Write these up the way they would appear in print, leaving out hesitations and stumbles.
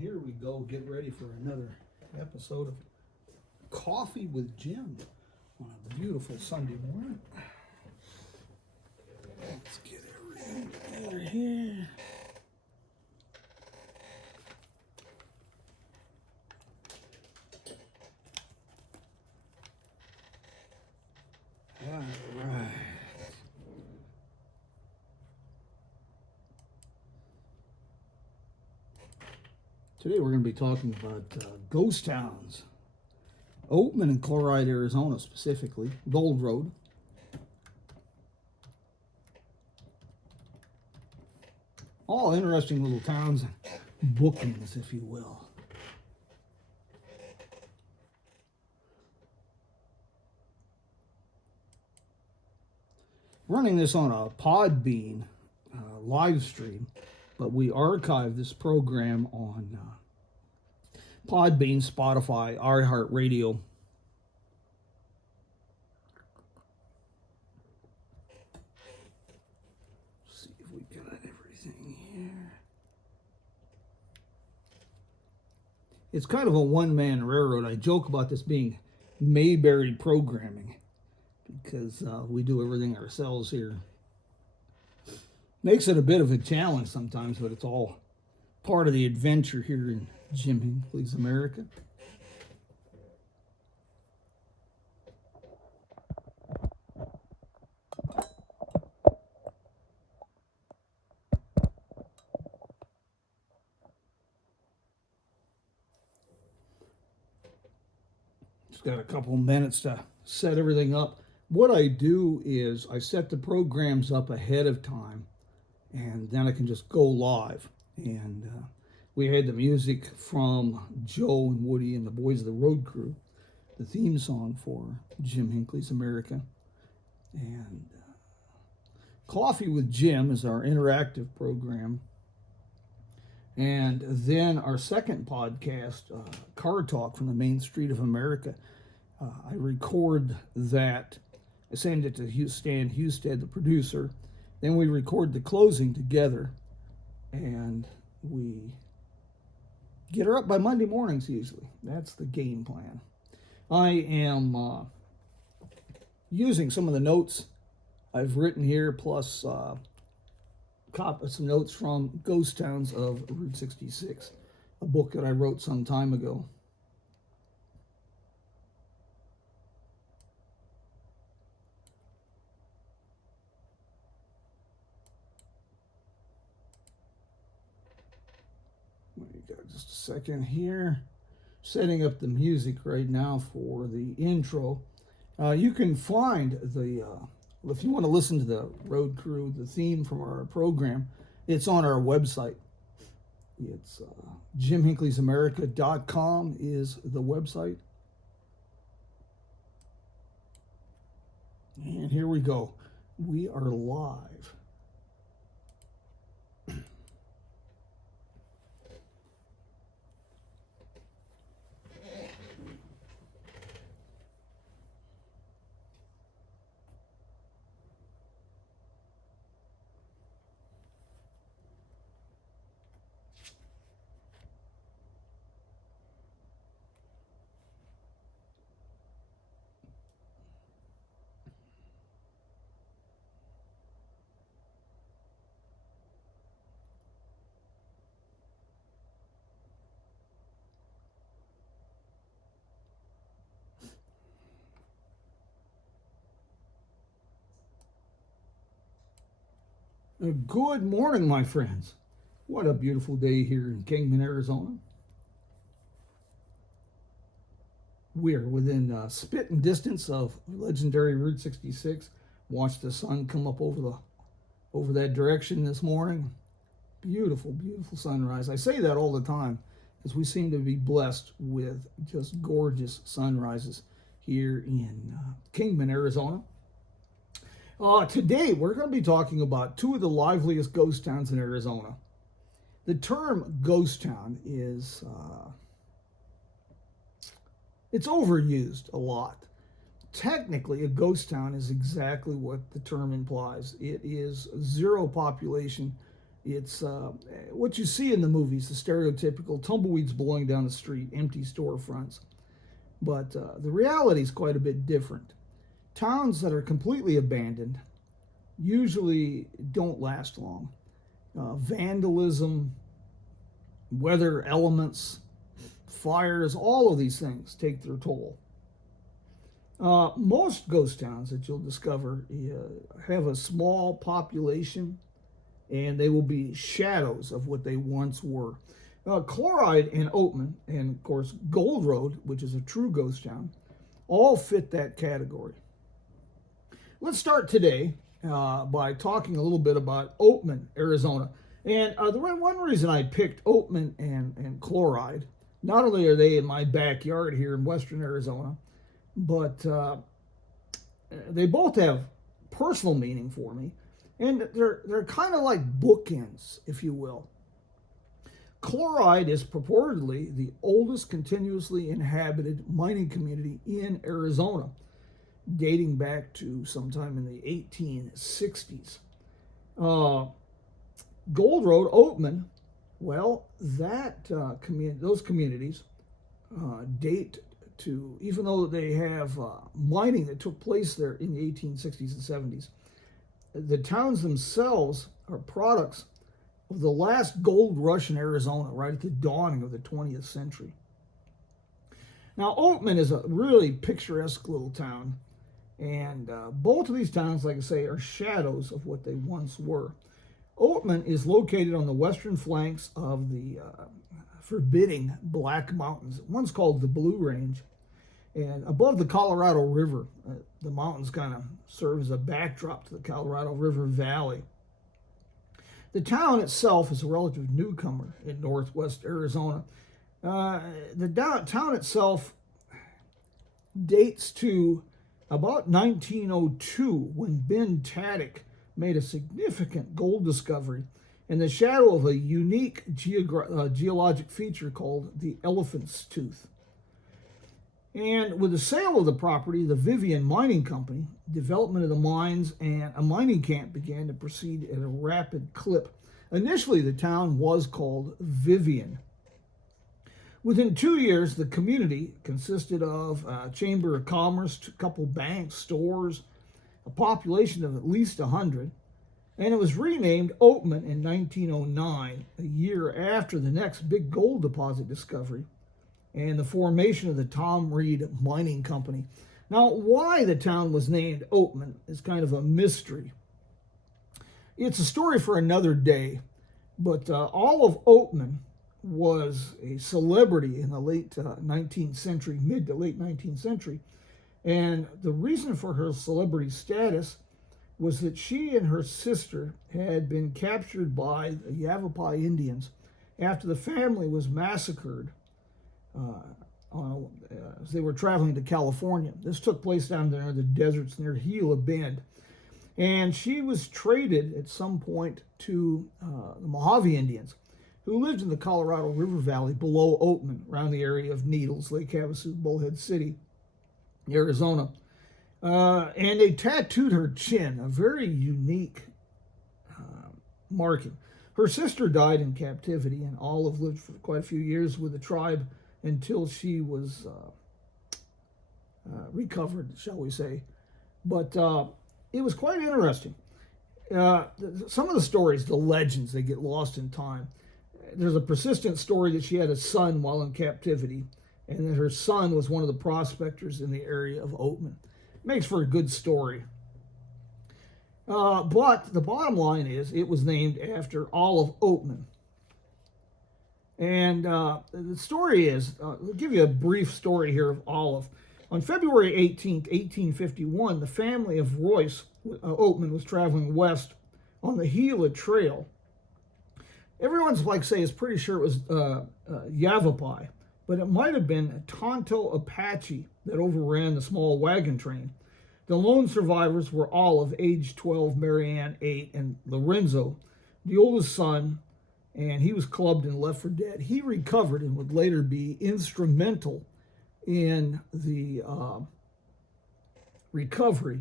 here we go, get ready for another episode of Coffee with Jim on a beautiful Sunday morning. Let's get everything together here. All right. Today we're going to be talking about ghost towns. Oatman and Chloride, Arizona specifically. Gold Road. All interesting little towns and bookends, if you will. Running this on a Podbean live stream, but we archive this program on Podbean, Spotify, iHeartRadio. See if we got everything here. It's kind of a one-man railroad. I joke about this being Mayberry programming because we do everything ourselves here. Makes it a bit of a challenge sometimes, but it's all part of the adventure here in Jim Hinckley's America. Just got a couple minutes to set everything up. What I do is I set the programs up ahead of time, and then I can just go live. And we had the music from Joe and Woody and the Boys of the Road Crew, the theme song for Jim Hinckley's America. And Coffee with Jim is our interactive program. And then our second podcast, Car Talk from the Main Street of America. I record that. I send it to Stan Husted, the producer. Then we record the closing together, and we get her up by Monday mornings usually. That's the game plan. I am using some of the notes I've written here, plus some notes from Ghost Towns of Route 66, a book that I wrote some time ago. Just a second here. Setting up the music right now for the intro. You can find the, if you want to listen to the Road Crew, the theme from our program, it's on our website. It's JimHinckley'sAmerica.com is the website. And here we go. We are live. Good morning, my friends. What a beautiful day here in Kingman, Arizona. We're within spitting distance of legendary Route 66. Watched the sun come up over that direction this morning. Beautiful, beautiful sunrise. I say that all the time because we seem to be blessed with just gorgeous sunrises here in Kingman, Arizona. Today, we're going to be talking about two of the liveliest ghost towns in Arizona. The term ghost town is, it's overused a lot. Technically, a ghost town is exactly what the term implies. It is zero population, It's what you see in the movies, the stereotypical tumbleweeds blowing down the street, empty storefronts. But the reality is quite a bit different. Towns that are completely abandoned usually don't last long. Vandalism, weather elements, fires, all of these things take their toll. Most ghost towns that you'll discover have a small population, and they will be shadows of what they once were. Chloride and Oatman, and of course Gold Road, which is a true ghost town, all fit that category. Let's start today by talking a little bit about Oatman, Arizona. And the one reason I picked Oatman and Chloride, not only are they in my backyard here in western Arizona, but they both have personal meaning for me, and they're kind of like bookends, if you will. Chloride is purportedly the oldest continuously inhabited mining community in Arizona, dating back to sometime in the 1860s. Gold Road, Oatman, well, those communities date to, even though they have mining that took place there in the 1860s and 70s, the towns themselves are products of the last gold rush in Arizona, right at the dawning of the 20th century. Now, Oatman is a really picturesque little town, and both of these towns, like I say, are shadows of what they once were. Oatman is located on the western flanks of the forbidding Black Mountains, once called the Blue Range, and above the Colorado River. The mountains kind of serve as a backdrop to the Colorado River Valley. The town itself is a relative newcomer in northwest Arizona. The town itself dates to about 1902, when Ben Taddick made a significant gold discovery in the shadow of a unique geologic feature called the Elephant's Tooth. And with the sale of the property, the Vivian Mining Company, development of the mines and a mining camp began to proceed at a rapid clip. Initially, the town was called Vivian. Within 2 years, the community consisted of a chamber of commerce, a couple banks, stores, a population of at least 100, and it was renamed Oatman in 1909, a year after the next big gold deposit discovery and the formation of the Tom Reed Mining Company. Now, why the town was named Oatman is kind of a mystery. It's a story for another day, but all of Oatman was a celebrity in the late 19th century, mid to late 19th century, and the reason for her celebrity status was that she and her sister had been captured by the Yavapai Indians after the family was massacred as they were traveling to California. This took place down there in the deserts near Gila Bend. And she was traded at some point to the Mojave Indians, who lived in the Colorado River Valley below Oatman, around the area of Needles, Lake Havasu, Bullhead City, Arizona. And they tattooed her chin, a very unique marking. Her sister died in captivity, and Olive lived for quite a few years with the tribe until she was recovered, shall we say. But it was quite interesting. Some of the stories, the legends, they get lost in time. There's a persistent story that she had a son while in captivity, and that her son was one of the prospectors in the area of Oatman. Makes for a good story. But the bottom line is, it was named after Olive Oatman. And the story is, I'll give you a brief story here of Olive. On February 18th, 1851, the family of Royce Oatman was traveling west on the Gila Trail. Everyone's, like say, is pretty sure it was Yavapai, but it might have been Tonto Apache that overran the small wagon train. The lone survivors were Olive, age 12, Marianne, 8, and Lorenzo, the oldest son, and he was clubbed and left for dead. He recovered and would later be instrumental in the recovery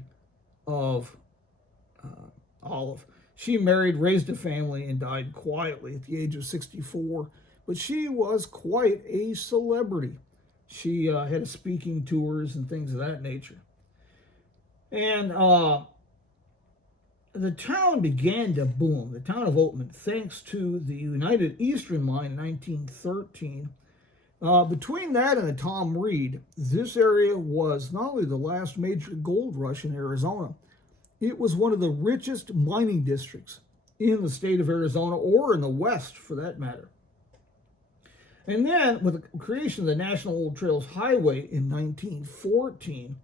of Olive. She married, raised a family, and died quietly at the age of 64. But she was quite a celebrity. She had speaking tours and things of that nature. And the town began to boom, the town of Oatman, thanks to the United Eastern Line in 1913. Between that and the Tom Reed, this area was not only the last major gold rush in Arizona, it was one of the richest mining districts in the state of Arizona, or in the West for that matter. And then, with the creation of the National Old Trails Highway in 1914,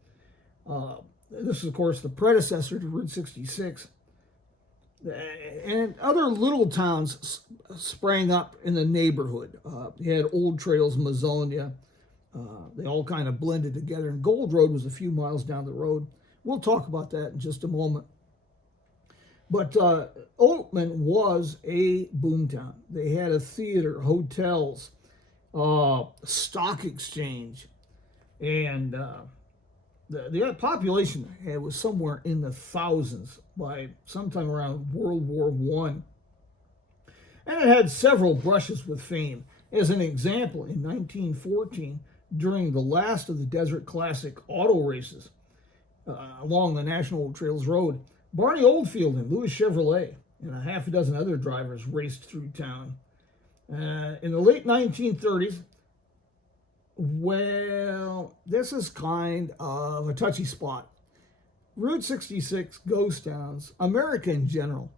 this is, of course, the predecessor to Route 66, and other little towns sprang up in the neighborhood. You had Old Trails, Mazonia. They all kind of blended together, and Gold Road was a few miles down the road. We'll talk about that in just a moment. But Oatman was a boomtown. They had a theater, hotels, stock exchange, and the population was somewhere in the thousands by sometime around World War I. And it had several brushes with fame. As an example, in 1914, during the last of the Desert Classic auto races along the National Old Trails Road, Barney Oldfield and Louis Chevrolet and a half a dozen other drivers raced through town. In the late 1930s, well, this is kind of a touchy spot. Route 66, ghost towns, America in general.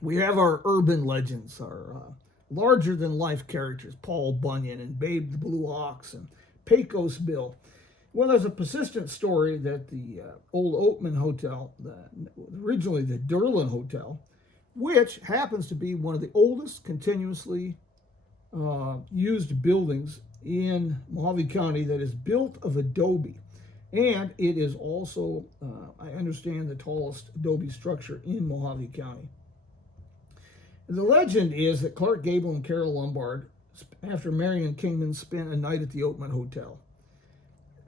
We have our urban legends, our larger-than-life characters, Paul Bunyan and Babe the Blue Ox and Pecos Bill. Well, there's a persistent story that the old Oatman Hotel, originally the Derlin Hotel, which happens to be one of the oldest continuously used buildings in Mojave County, that is built of adobe. And it is also, I understand, the tallest adobe structure in Mojave County. The legend is that Clark Gable and Carol Lombard, after marrying Kingman, spent a night at the Oatman Hotel.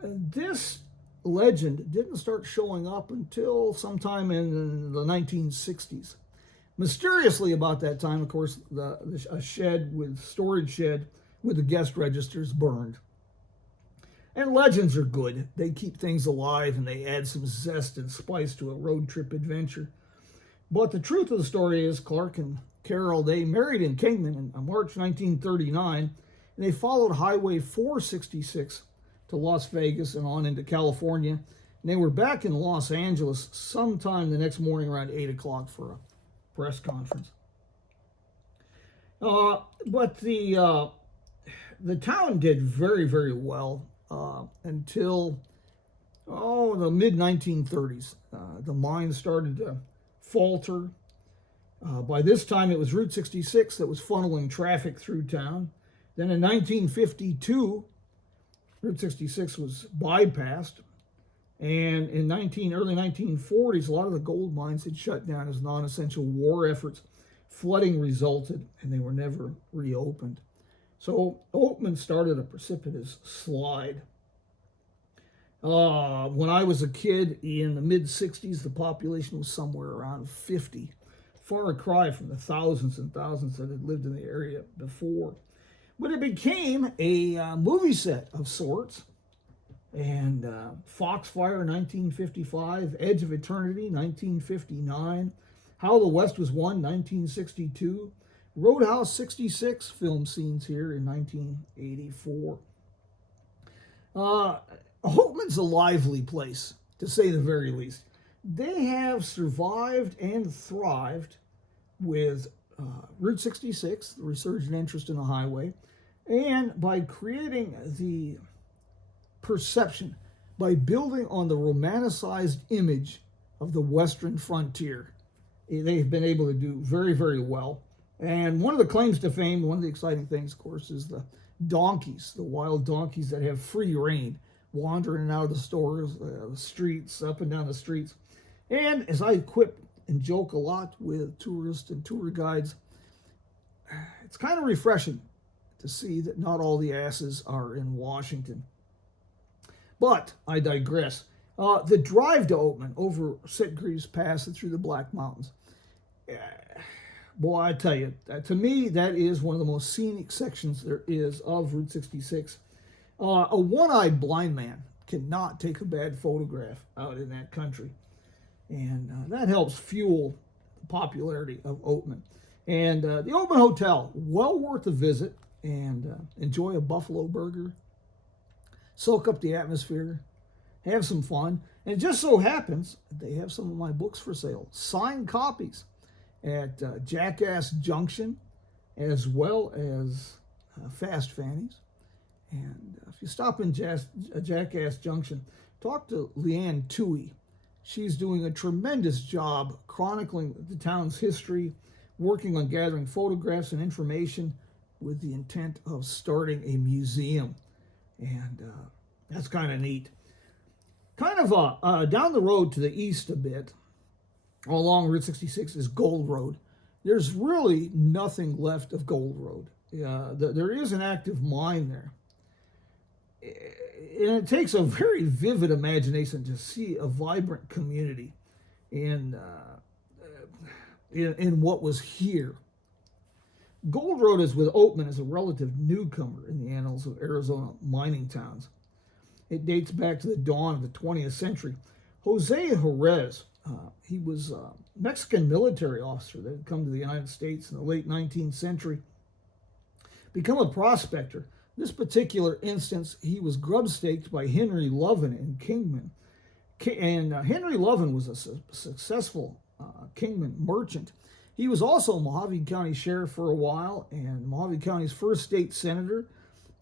This legend didn't start showing up until sometime in the 1960s. Mysteriously, about that time, of course, a storage shed with the guest registers burned. And legends are good. They keep things alive and they add some zest and spice to a road trip adventure. But the truth of the story is Clark and Carol, they married in Kingman in March 1939, and they followed Highway 466 to Las Vegas and on into California. And they were back in Los Angeles sometime the next morning around 8 o'clock for a press conference. But the town did very, very well until the mid-1930s. The mine started to falter. By this time, it was Route 66 that was funneling traffic through town. Then in 1952, Route 66 was bypassed. And in early 1940s, a lot of the gold mines had shut down as non-essential war efforts. Flooding resulted, and they were never reopened. So Oatman started a precipitous slide. When I was a kid in the mid-60s, the population was somewhere around 50. Far cry from the thousands and thousands that had lived in the area before. But it became a movie set of sorts. And Foxfire, 1955, Edge of Eternity, 1959, How the West Was Won, 1962, Roadhouse 66 film scenes here in 1984. Oatman's a lively place, to say the very least. They have survived and thrived with Route 66, the resurgent interest in the highway, and by creating the perception, by building on the romanticized image of the Western frontier. They've been able to do very, very well. And one of the claims to fame, one of the exciting things, of course, is the donkeys, the wild donkeys that have free reign, wandering out of the stores, the streets, up and down the streets. And as I quip and joke a lot with tourists and tour guides, it's kind of refreshing to see that not all the asses are in Washington. But I digress. The drive to Oatman over Sitgreaves Pass and through the Black Mountains, Boy, I tell you, to me, that is one of the most scenic sections there is of Route 66. A one-eyed blind man cannot take a bad photograph out in that country. And that helps fuel the popularity of Oatman. And the Oatman Hotel, well worth a visit, and enjoy a buffalo burger, soak up the atmosphere, have some fun. And it just so happens they have some of my books for sale, signed copies at Jackass Junction, as well as Fast Fanny's. And if you stop in Jackass Junction, talk to Leanne Toohey. She's doing a tremendous job chronicling the town's history, working on gathering photographs and information with the intent of starting a museum. And that's kind of neat. Kind of down the road to the east a bit, along Route 66, is Gold Road. There's really nothing left of Gold Road. There is an active mine there. And it takes a very vivid imagination to see a vibrant community in what was here. Gold Road is with Oatman as a relative newcomer in the annals of Arizona mining towns. It dates back to the dawn of the 20th century. Jose Jerez, he was a Mexican military officer that had come to the United States in the late 19th century, become a prospector. This particular instance, he was grub-staked by Henry Lovin in Kingman. And Henry Lovin was a successful Kingman merchant. He was also Mojave County Sheriff for a while and Mojave County's first state senator.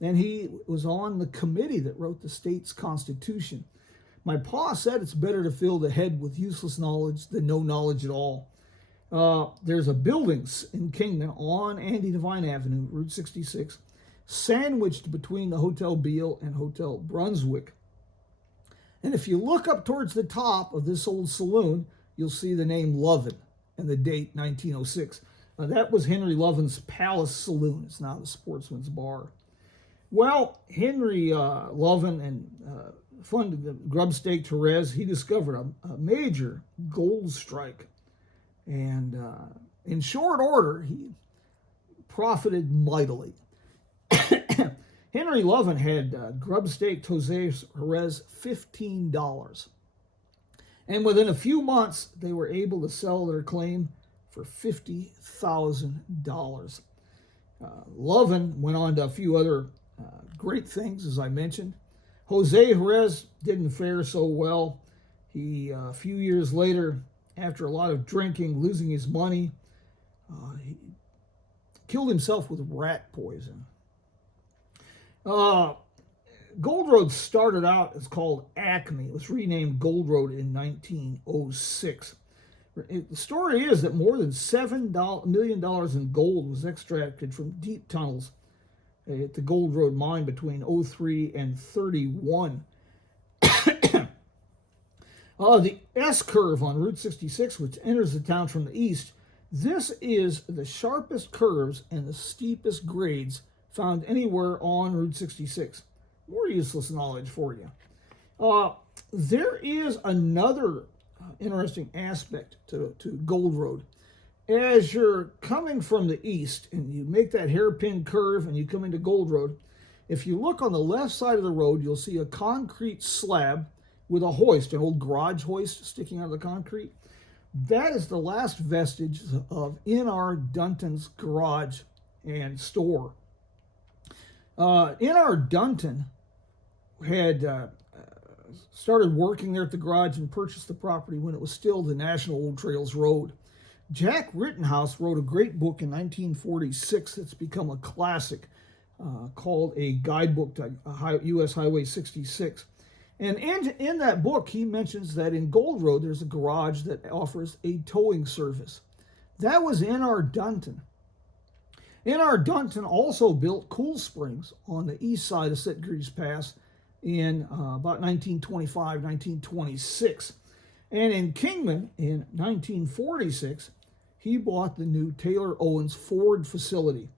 And he was on the committee that wrote the state's constitution. My pa said it's better to fill the head with useless knowledge than no knowledge at all. There's a building in Kingman on Andy Devine Avenue, Route 66, sandwiched between the Hotel Beale and Hotel Brunswick. And if you look up towards the top of this old saloon, you'll see the name Lovin and the date 1906. That was Henry Lovin's Palace Saloon. It's now the Sportsman's Bar. Well, Henry Lovin and funded the grub-staked Jerez. He discovered a major gold strike. And in short order, he profited mightily. Henry Lovin had grub-staked Jose Jerez $15. And within a few months, they were able to sell their claim for $50,000. Lovin went on to a few other great things, as I mentioned. Jose Jerez didn't fare so well. He, a few years later, after a lot of drinking, losing his money, he killed himself with rat poison. Gold Road started out as called Acme. It was renamed Gold Road in 1906. The story is that more than $7 million in gold was extracted from deep tunnels at the Gold Road mine between 03 and 31. The S-curve on Route 66, which enters the town from the east, this is the sharpest curves and the steepest grades found anywhere on Route 66. More useless knowledge for you. There is another interesting aspect to Gold Road. As you're coming from the east and you make that hairpin curve and you come into Gold Road, if you look on the left side of the road, you'll see a concrete slab with a hoist, an old garage hoist sticking out of the concrete. That is the last vestige of N.R. Dunton's garage and store. N.R. Dunton had started working there at the garage and purchased the property when it was still the National Old Trails Road. Jack Rittenhouse wrote a great book in 1946 that's become a classic called A Guidebook to U.S. Highway 66. And in that book, he mentions that in Gold Road, there's a garage that offers a towing service. That was N.R. Dunton. N.R. Dunton also built Cool Springs on the east side of Sitgreaves Pass in about 1925, 1926. And in Kingman in 1946, he bought the new Taylor Owens Ford facility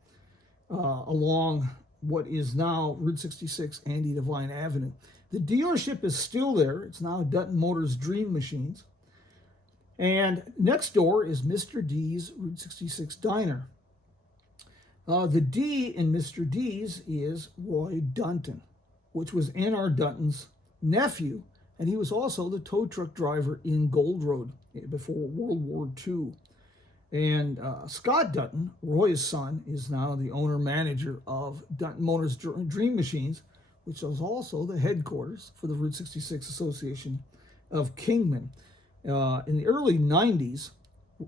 along what is now Route 66, Andy Devine Avenue. The dealership is still there. It's now Dutton Motors Dream Machines. And next door is Mr. D's Route 66 Diner. The D in Mr. D's is Roy Dunton, which was N.R. Dunton's nephew, and he was also the tow truck driver in Gold Road before World War II. And Scott Dunton, Roy's son, is now the owner-manager of Dunton Motors Dream Machines, which is also the headquarters for the Route 66 Association of Kingman. In the early 90s,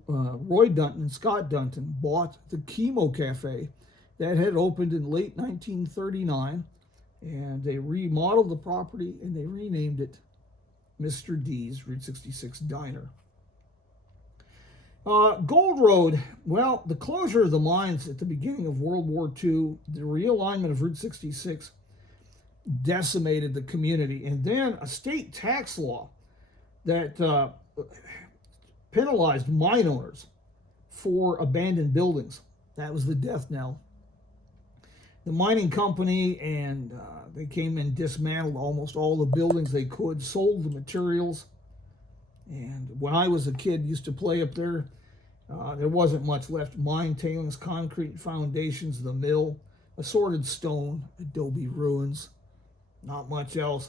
Roy Dunton and Scott Dunton bought the Chemo Cafe that had opened in late 1939, and they remodeled the property and they renamed it Mr. D's Route 66 Diner. Gold Road, well, the closure of the mines at the beginning of World War II, the realignment of Route 66 decimated the community, and then a state tax law that penalized mine owners for abandoned buildings. That was the death knell. The mining company and they came and dismantled almost all the buildings they could, sold the materials. And when I was a kid, used to play up there. There wasn't much left. Mine tailings, concrete foundations, the mill, assorted stone, adobe ruins, not much else.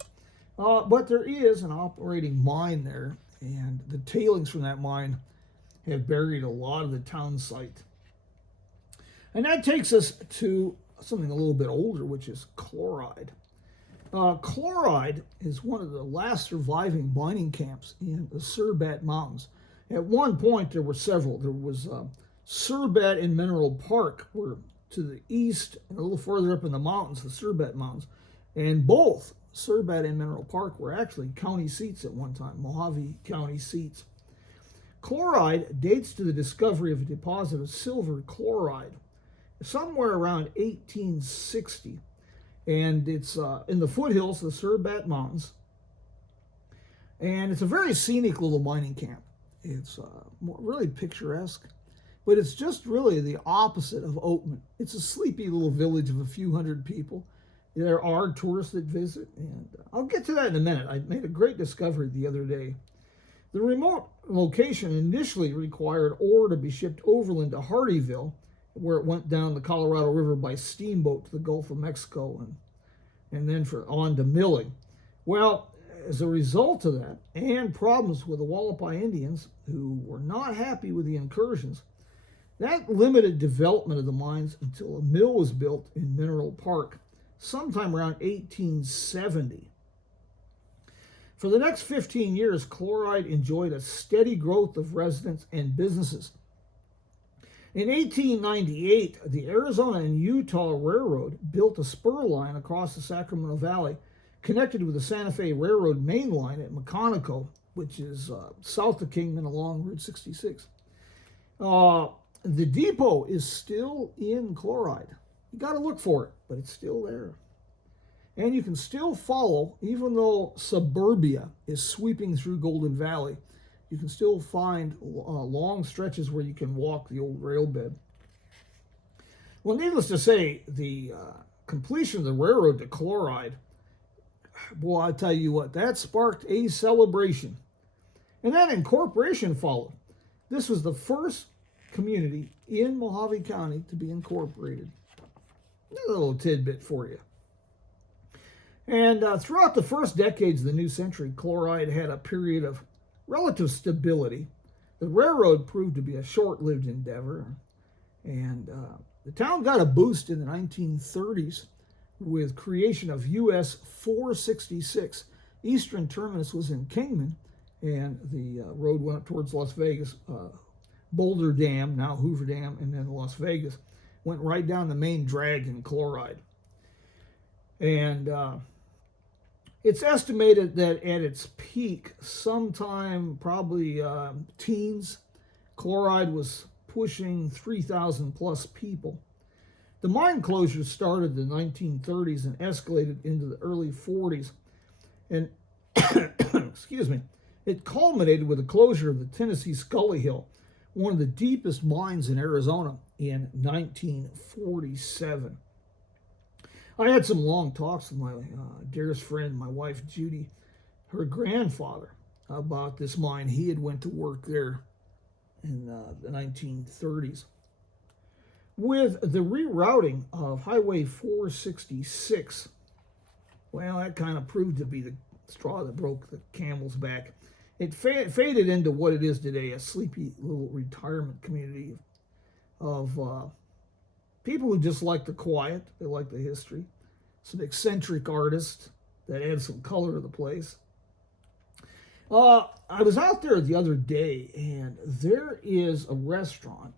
But there is an operating mine there, and the tailings from that mine have buried a lot of the town site. And that takes us to something a little bit older, which is Chloride. Chloride is one of the last surviving mining camps in the Surbat Mountains. At one point, there were several. There was Surbat and Mineral Park, were to the east and a little further up in the mountains, the Surbat Mountains. And both Surbat and Mineral Park were actually county seats at one time, Mojave County seats. Chloride dates to the discovery of a deposit of silver chloride somewhere around 1860. And it's in the foothills of the Surbat Mountains. And it's a very scenic little mining camp. It's really picturesque, but it's just really the opposite of Oatman. It's a sleepy little village of a few hundred people. There are tourists that visit, and I'll get to that in a minute. I made a great discovery the other day. The remote location initially required ore to be shipped overland to Hardyville, where it went down the Colorado River by steamboat to the Gulf of Mexico and then on to milling. Well, as a result of that, and problems with the Wallapai Indians, who were not happy with the incursions, that limited development of the mines until a mill was built in Mineral Park sometime around 1870. For the next 15 years, Chloride enjoyed a steady growth of residents and businesses. In 1898, the Arizona and Utah Railroad built a spur line across the Sacramento Valley, connected with the Santa Fe Railroad main line at Meconico, which is south of Kingman along Route 66. The depot is still in Chloride. You got to look for it, but it's still there. And you can still follow, even though suburbia is sweeping through Golden Valley, you can still find long stretches where you can walk the old rail bed. Well, needless to say, the completion of the railroad to Chloride, boy, I tell you what, that sparked a celebration. And then incorporation followed. This was the first community in Mojave County to be incorporated. A little tidbit for you. And throughout the first decades of the new century, Chloride had a period of relative stability. The railroad proved to be a short-lived endeavor, and the town got a boost in the 1930s with creation of US 466. Eastern terminus was in Kingman, and the road went up towards Las Vegas. Boulder Dam, now Hoover Dam, and then Las Vegas, went right down the main drag in Chloride. And it's estimated that at its peak, sometime probably teens, Chloride was pushing 3,000 plus people. The mine closures started in the 1930s and escalated into the early 40s. And, excuse me, it culminated with the closure of the Tennessee Scully Hill, one of the deepest mines in Arizona, in 1947. I had some long talks with my dearest friend, my wife Judy. Her grandfather about this mine. He had went to work there in the 1930s. With the rerouting of Highway 466, well, that kind of proved to be the straw that broke the camel's back. It faded into what it is today, a sleepy little retirement community of people who just like the quiet, they like the history, some eccentric artists that add some color to the place. I was out there the other day, and there is a restaurant.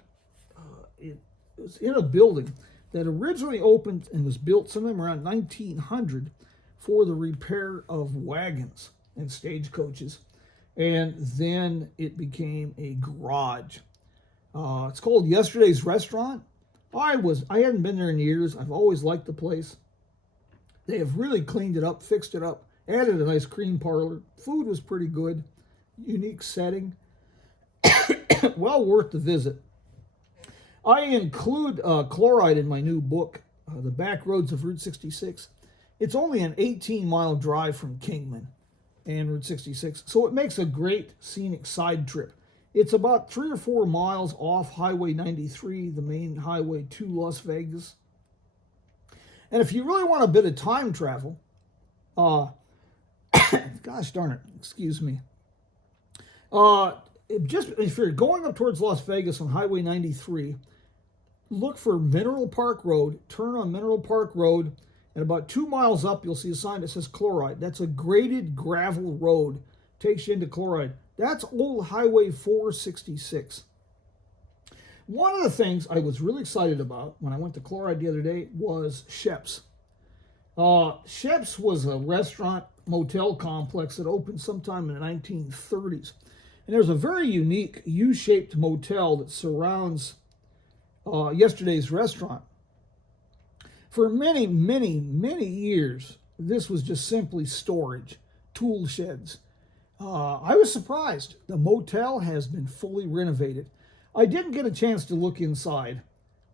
It was in a building that originally opened and was built sometime around 1900 for the repair of wagons and stagecoaches. And then it became a garage. It's called Yesterday's Restaurant. I hadn't been there in years. I've always liked the place. They have really cleaned it up, fixed it up, added a nice cream parlor. Food was pretty good. Unique setting. Well worth the visit. I include Chloride in my new book, The Back Roads of Route 66. It's only an 18-mile drive from Kingman and Route 66, so it makes a great scenic side trip. It's about 3 or 4 miles off Highway 93, the main highway to Las Vegas. And if you really want a bit of time travel, gosh darn it, excuse me. If you're going up towards Las Vegas on Highway 93, look for Mineral Park Road, turn on Mineral Park Road, and about 2 miles up, you'll see a sign that says Chloride. That's a graded gravel road, takes you into Chloride. That's old Highway 466. One of the things I was really excited about when I went to Chloride the other day was Shep's. Shep's was a restaurant motel complex that opened sometime in the 1930s. And there's a very unique U-shaped motel that surrounds Yesterday's Restaurant. For many, many, many years, this was just simply storage, tool sheds. I was surprised. The motel has been fully renovated. I didn't get a chance to look inside,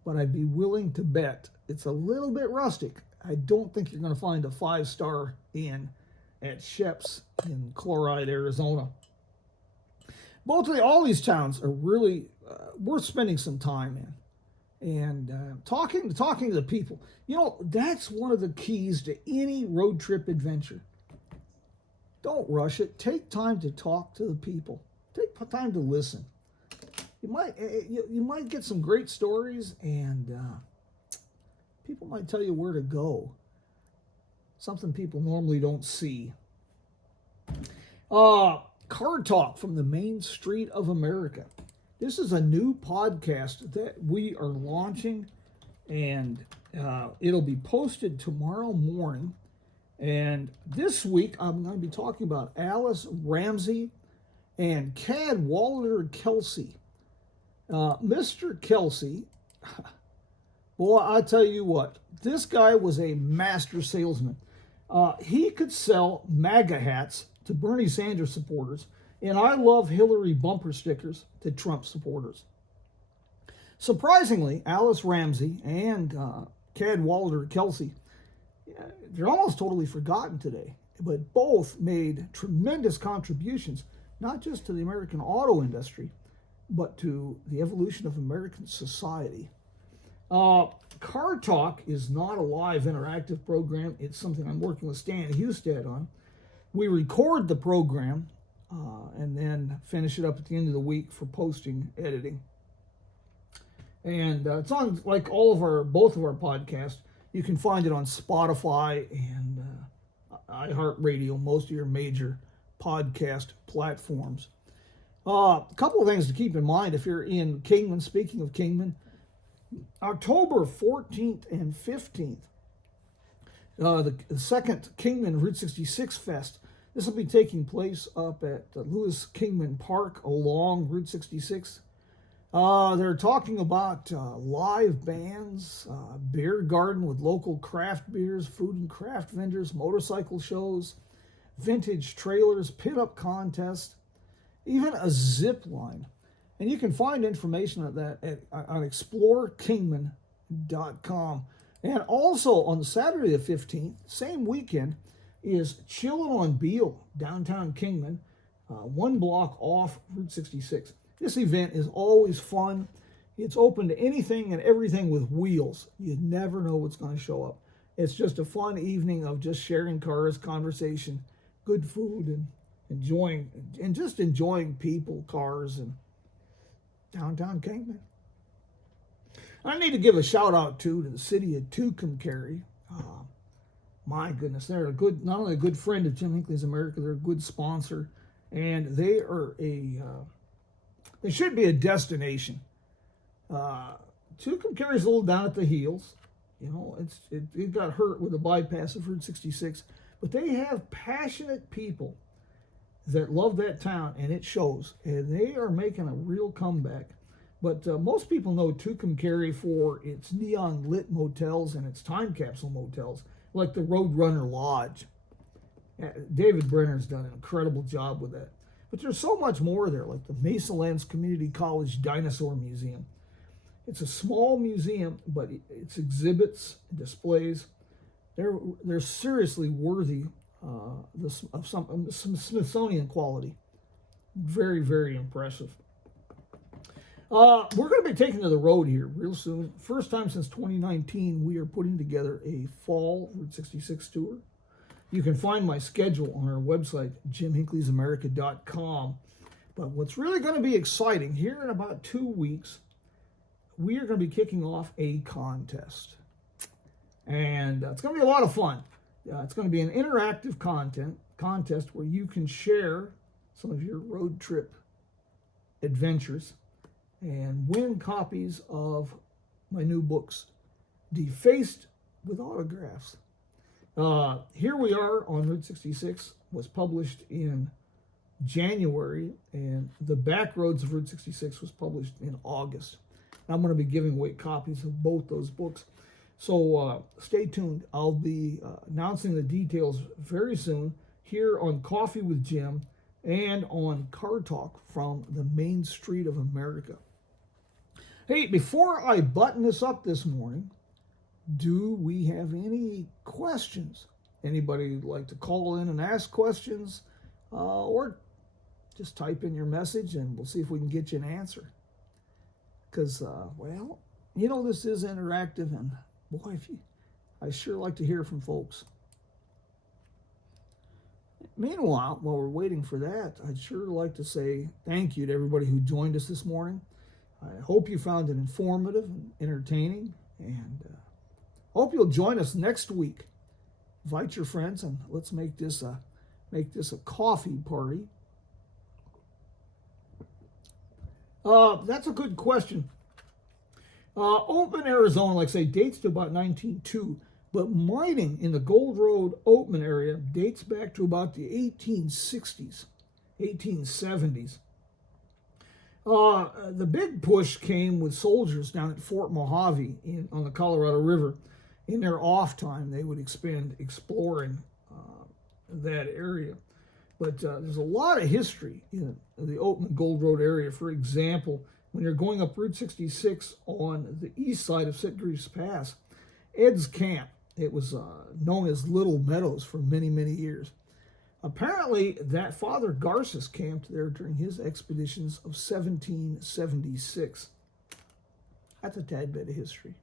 but I'd be willing to bet it's a little bit rustic. I don't think you're going to find a 5-star inn at Shep's in Chloride, Arizona. All these towns are really worth spending some time in. And talking to the people. You know, that's one of the keys to any road trip adventure. Don't rush it. Take time to talk to the people. Take time to listen. You might get some great stories, and people might tell you where to go. Something people normally don't see. Car Talk from the Main Street of America. This is a new podcast that we are launching, and it'll be posted tomorrow morning. And this week, I'm going to be talking about Alice Ramsey and Cadwallader Kelsey. Mr. Kelsey, boy, I tell you what, this guy was a master salesman. He could sell MAGA hats to Bernie Sanders supporters, and I love Hillary bumper stickers to Trump supporters. Surprisingly, Alice Ramsey and Cadwallader Kelsey, they're almost totally forgotten today, but both made tremendous contributions, not just to the American auto industry, but to the evolution of American society. Car Talk is not a live interactive program. It's something I'm working with Stan Hustad on. We record the program and then finish it up at the end of the week for posting, editing. And it's on, like both of our podcasts. You can find it on Spotify and iHeartRadio, most of your major podcast platforms. A couple of things to keep in mind if you're in Kingman. Speaking of Kingman, October 14th and 15th, the second Kingman Route 66 Fest. This will be taking place up at Lewis Kingman Park along Route 66. They're talking about live bands, beer garden with local craft beers, food and craft vendors, motorcycle shows, vintage trailers, pit-up contest, even a zip line. And you can find information on that on explorerkingman.com. And also on Saturday the 15th, same weekend, is Chillin' on Beale, downtown Kingman. one block off Route 66. This event is always fun. It's open to anything and everything with wheels. You never know what's going to show up. It's just a fun evening of just sharing cars, conversation, good food, and enjoying people, cars, and downtown Kingman. I need to give a shout out too to the city of Tucumcari. My goodness, they're not only a good friend of Jim Hinckley's America, they're a good sponsor, and they should be a destination. Tucumcari is a little down at the heels. You know, it got hurt with the bypass of Route 66, but they have passionate people that love that town, and it shows. And they are making a real comeback. But most people know Tucumcari for its neon lit motels and its time capsule motels, like the Roadrunner Lodge. David Brenner's done an incredible job with that. But there's so much more there, like the Mesa Lands Community College Dinosaur Museum. It's a small museum, but its exhibits and displays, they're seriously worthy of some Smithsonian quality. Very, very impressive. We're going to be taking to the road here real soon. First time since 2019, we are putting together a fall Route 66 tour. You can find my schedule on our website, jimhinckleysamerica.com. But what's really going to be exciting, here in about 2 weeks, we are going to be kicking off a contest. And it's going to be a lot of fun. It's going to be an interactive contest where you can share some of your road trip adventures and win copies of my new books, Defaced with Autographs. Here we are on Route 66, was published in January, and The Back Roads of Route 66 was published in August. I'm going to be giving away copies of both those books. So stay tuned. I'll be announcing the details very soon here on Coffee with Jim and on Car Talk from the Main Street of America. Hey, before I button this up this morning, do we have any questions? Anybody like to call in and ask questions? Or just type in your message and we'll see if we can get you an answer. Because, well, you know, this is interactive, and boy, I sure like to hear from folks. Meanwhile, while we're waiting for that, I'd sure like to say thank you to everybody who joined us this morning. I hope you found it informative and entertaining, and hope you'll join us next week. Invite your friends, and let's make this a coffee party. That's a good question. Oatman, Arizona, like I say, dates to about 1902, but mining in the Gold Road, Oatman area dates back to about the 1860s, 1870s. The big push came with soldiers down at Fort Mojave on the Colorado River. In their off time, they would expend exploring that area. But there's a lot of history in the Oatman Gold Road area. For example, when you're going up Route 66 on the east side of Sitgreaves Pass, Ed's Camp, it was known as Little Meadows for many, many years. Apparently, that Father Garces camped there during his expeditions of 1776. That's a tad bit of history.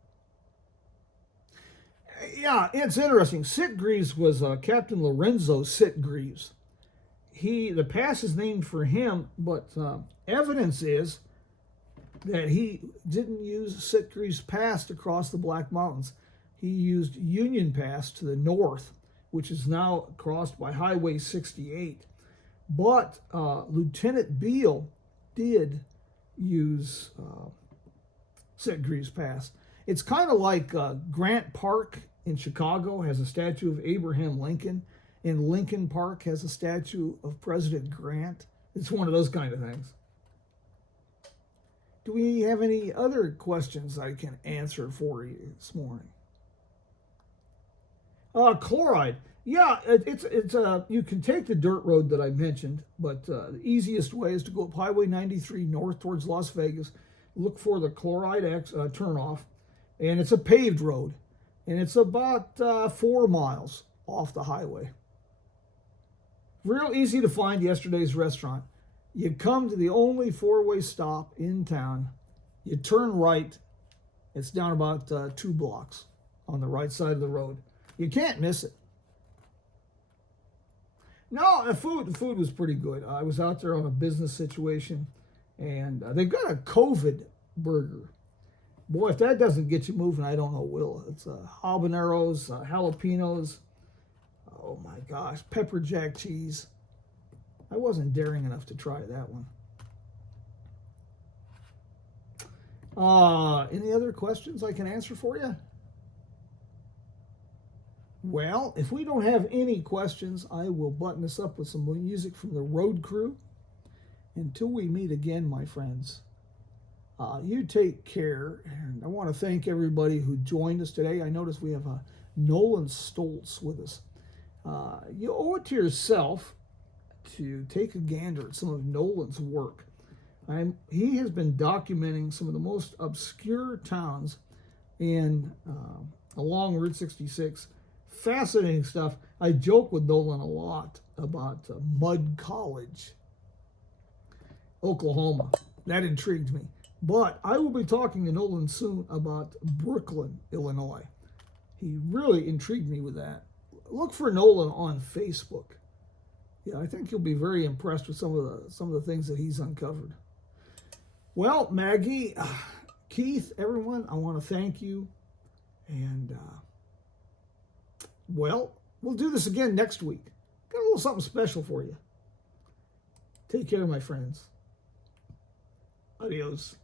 Yeah, it's interesting. Sitgreaves was Captain Lorenzo Sitgreaves. The pass is named for him, but evidence is that he didn't use Sitgreaves Pass to cross the Black Mountains. He used Union Pass to the north, which is now crossed by Highway 68. But Lieutenant Beale did use Sitgreaves Pass. It's kind of like Grant Park in Chicago has a statue of Abraham Lincoln, and Lincoln Park has a statue of President Grant. It's one of those kind of things. Do we have any other questions I can answer for you this morning? Chloride. Yeah, it's you can take the dirt road that I mentioned, but the easiest way is to go up Highway 93 north towards Las Vegas, look for the Chloride turnoff, and it's a paved road, and it's about 4 miles off the highway. Real easy to find yesterday's restaurant. You come to the only four-way stop in town. You turn right. It's down about 2 blocks on the right side of the road. You can't miss it. No, the food was pretty good. I was out there on a business situation, and they've got a COVID burger. Boy, if that doesn't get you moving, I don't know what will. It's habaneros, jalapenos. Oh my gosh, pepper jack cheese. I wasn't daring enough to try that one. Any other questions I can answer for you? Well, if we don't have any questions, I will button this up with some music from the road crew. Until we meet again, my friends, you take care. And I want to thank everybody who joined us today. I noticed we have Nolan Stoltz with us. You owe it to yourself to take a gander at some of Nolan's work. He has been documenting some of the most obscure towns along Route 66. Fascinating stuff. I joke with Nolan a lot about Mud College, Oklahoma. That intrigued me. But I will be talking to Nolan soon about Brooklyn, Illinois. He really intrigued me with that. Look for Nolan on Facebook. Yeah, I think you'll be very impressed with some of the things that he's uncovered. Well, Maggie, Keith, everyone, I want to thank you. And, well, we'll do this again next week. Got a little something special for you. Take care, my friends. Adios.